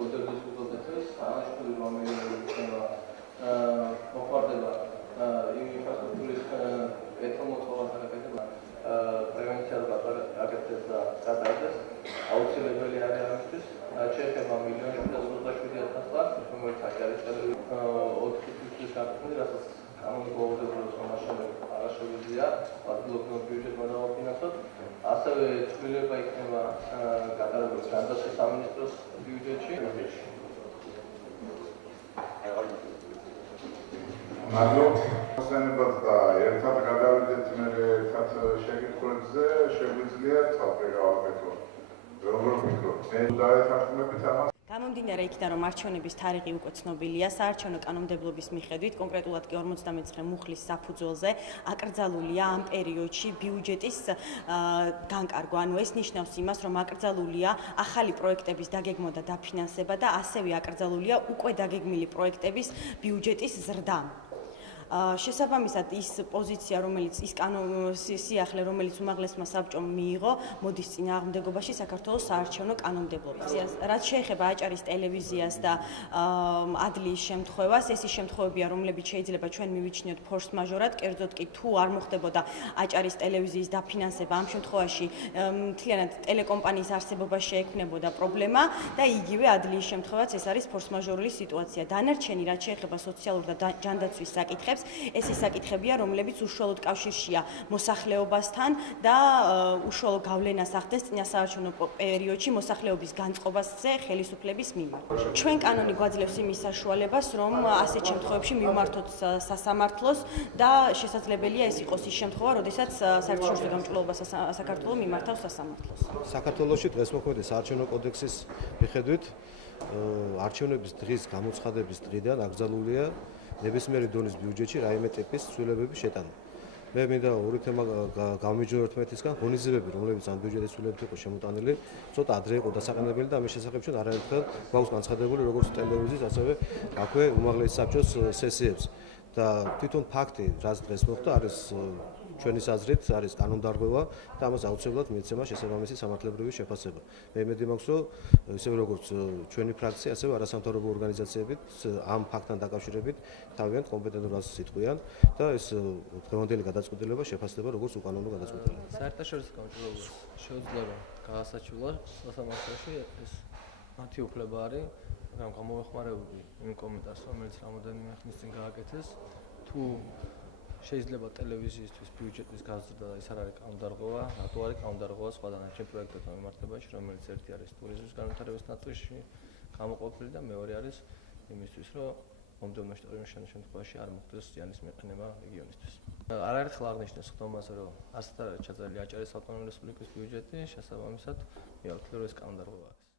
გოდების უზოდებს აღნიშნული რომელიც მოხარდება იმ ინფრასტრუქტურის ეთნომოწყობათა გაკეთება პრევენციას გაკეთდეს და გადაადეს აუცილებელი არის ამისთვის შეეხება 1,727,000 ლარს რომელიც აჭარის ტელევიზია 4 წლის გაგრძელდა რასაც კანონიკურ უზრუნველყოფას მასშტაბით არ შეუძლია ადგილობრივ ბიუჯეტმა დავაფინანსოთ ასევე ცვლილება იქნება გატარებული ჯანდაცვის სამინისტროს ბიუჯეტში მადლობთ და ერთად გადავიდეთ მე ერთად შეკითხვებზე შეგვიძლია თავი გავაკეთო როგორ ვფიქრობთ მე დაეთანხმებით ამას გამომდინარე იქიდან რომ არჩევნების თარიღი უკვე ცნობილია საარჩევნო კანონმდებლობის მიხედვით კონკრეტულად კი 59 მუხლის საფუძველზე აკრძალულია ამ პერიოდში ბიუჯეტის განკარგვა ანუ ეს ნიშნავს იმას რომ აკრძალულია ახალი პროექტების დაგეგმვა და დაფინანსება და ასევე აკრძალულია უკვე დაგეგმილი პროექტების ბიუჯეტის ზრდა შესაბამისად ის პოზიცია რომელიც ის სიახლე რომელიც უმაღლესმა საბჭომ მიიღო მოდის წინააღმდეგობაში საქართველოს საარჩევნო კანონმდებლობის რაც შეეხება აჭარის ტელევიზიას და ადლიის შემთხვევას ეს ის შემთხვევებია რომლებიც შეიძლება ჩვენ მივიჩნიოთ ფორს მაჟორად კერძოდ კი თუ არ მოხდებოდა აჭარის ტელევიზიის დაფინანსება ამ შემთხვევაში მთლიანად ტელეკომპანიის არსებობა შეექმნებოდა პრობლემა და იგივე ადლიის შემთხვევაც ეს არის ფორს მაჟორული სიტუაცია დანარჩენი რაც შეეხება სოციალურ და ჯანდაცვის საკითხებს ეს ის საკითხებია, რომლებიც უშუალოდ კავშირშია მოსახლეობასთან და უშუალო გავლენას ახდენს წინასაარჩევნო პერიოდში მოსახლეობის განწყობაზე ხელისუფლების მიმართ. ჩვენ კანონი გვაძლევს იმის საშუალებას, რომ ასეთ შემთხვევებში მივმართოთ სასამართლოს და შესაძლებელია ეს იყოს ის შემთხვევა, როდესაც საერთაშორისო გამჭვირვალობა საქართველოს მიმართავს სასამართლოს. საქართველოში დღეს მოქმედი საარჩევნო კოდექსის მიხედვით არჩევნების დღის გამოცხადების დღიდან აკრძალულია ნებისმიერი დონის ბიუჯეტში რაიმე ტიპის ცვლილებების შეტანა. მე მინდა ორი თემა გამიჯნო ერთმანეთისგან ღონისძიებები, რომლებიც ამ ბიუჯეტის ცვლილებებით იყო შემოტანილი, ცოტა ადრე იყო დასაყენებელი და ამის შესახებ ჩვენ არაერთხელ გვაქვს განცხადებული როგორც ტელევიზიის, ასევე აქვე უმაღლესი საბჭოს სესიებს. და თვითონ ფაქტი, რაც დღეს მოხდა, არის ჩვენი აზრით არის კანონდარღვევა და ამას აუცილებლად მიეცემა შესაბამისი სამართლებრივი შეფასება. მე იმედი მაქვს, რომ ისევე როგორც ჩვენი ფრაქცია, ასევე არასამთავრობო ორგანიზაციებიც ამ ფაქტთან დაკავშირებით თავიანთ კომპეტენტურობას იტყვიან და ეს დღევანდელი გადაწყვეტილება შეფასდება როგორც უკანონო გადაწყვეტილება. საერთაშორისო გამჭვირვალობას შეუძლია რომ გაასაჩივრა სასამართლოში ეს მათი უფლება არის, მაგრამ გამოვეხმარებოდი იმ კომენტარს, რომელიც რამოდენიმე ხნის წინ გააკეთეს, თუ შეიძლება ტელევიზიისთვის ბიუჯეტის გაზრდა ის არ არის კანონდარღვევა, რატო არის კანონდარღვევა სხვა დანარჩენ პროექტებთან მიმართებაში, რომელიც ერთი არის ტურიზმის განვითარების ნაწილში გამოყოფილი და მეორე არის იმისთვის, რომ მომდევნო შემთხვევაში არ მოხდეს ზიანის მიყენება რეგიონისთვის. არაერთხელ აღნიშნეს ხდომაზე, რომ არც არ არის ჩაწერილი აჭარის ავტონომიური რესპუბლიკის ბიუჯეტი, შესაბამისად, მე ვთვლი, რომ ეს კანონდარღვევა არის.